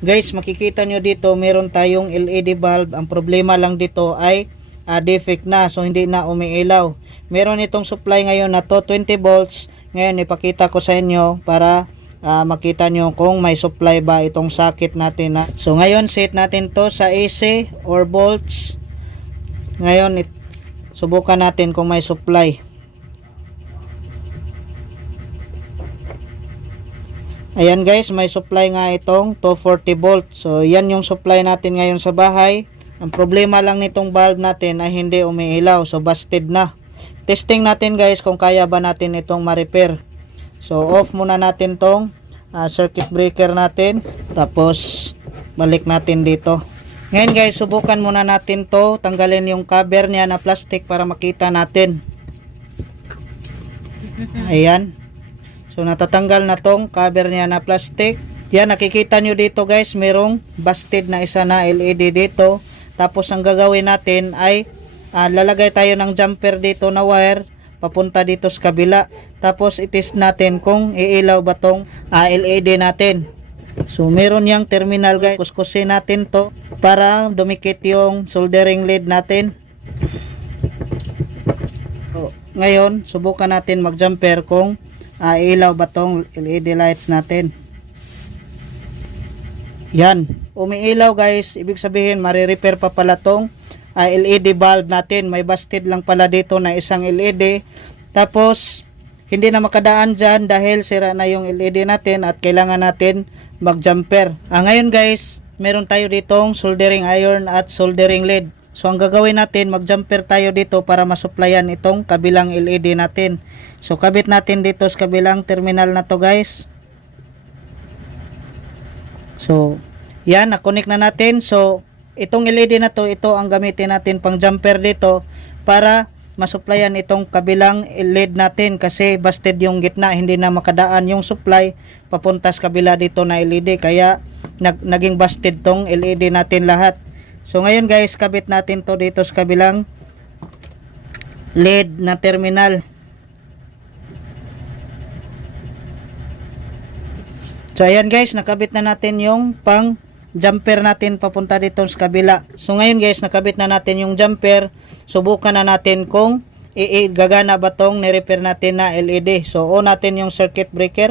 Guys, makikita nyo dito, meron tayong LED bulb. Ang problema lang dito ay ah, defect na, so hindi na umiilaw. Meron itong supply ngayon na to, 20 volts. Ngayon, ipakita ko sa inyo para ah, makita nyo kung may supply ba itong socket natin. Na. So, ngayon, set natin to sa AC or volts. Ngayon, it, subukan natin kung may supply. Ayan guys, may supply nga itong 240 volt. So, yan yung supply natin ngayon sa bahay. Ang problema lang nitong bulb natin ay hindi umiilaw. So, busted na. Testing natin guys kung kaya ba natin itong ma-repair. So, off muna natin tong ah, circuit breaker natin. Tapos, balik natin dito. Ngayon guys, subukan muna natin to. Tanggalin yung cover niya na plastic para makita natin. Ayan. So natatanggal na tong cover niya na plastic. Yan nakikita nyo dito guys, merong busted na isa na LED dito. Tapos ang gagawin natin ay ah, lalagay tayo ng jumper dito na wire papunta dito sa kabila. Tapos itest natin kung iilaw ba tong ah, LED natin. So meron yang terminal guys. Kuskusin natin to para dumikit yung soldering lead natin. So, ngayon, subukan natin mag-jumper kung ah, ilaw ba tong LED lights natin. Yan. Umiilaw guys. Ibig sabihin, marirepair pa pala tong ah, LED bulb natin. May busted lang pala dito na isang LED. Tapos, hindi na makadaan dyan dahil sira na yung LED natin at kailangan natin mag-jumper. Ah, ngayon guys, meron tayo ditong soldering iron at soldering lead. So ang gagawin natin, mag-jumper tayo dito para masupplyan itong kabilang LED natin. So kabit natin dito sa kabilang terminal na to guys. So yan, nakonek na natin. So itong LED na to, ito ang gamitin natin pang jumper dito para masupplyan itong kabilang LED natin kasi busted yung gitna, hindi na makadaan yung supply papunta sa kabila dito na LED kaya nag, naging busted tong LED natin lahat. So ngayon guys, kabit natin to dito sa kabilang LED na terminal. So ayan guys, nakabit na natin yung pang jumper natin papunta dito sa kabila. So ngayon guys, nakabit na natin yung jumper. Subukan na natin kung i- gagana ba tong ni-repair natin na LED. So on natin yung circuit breaker.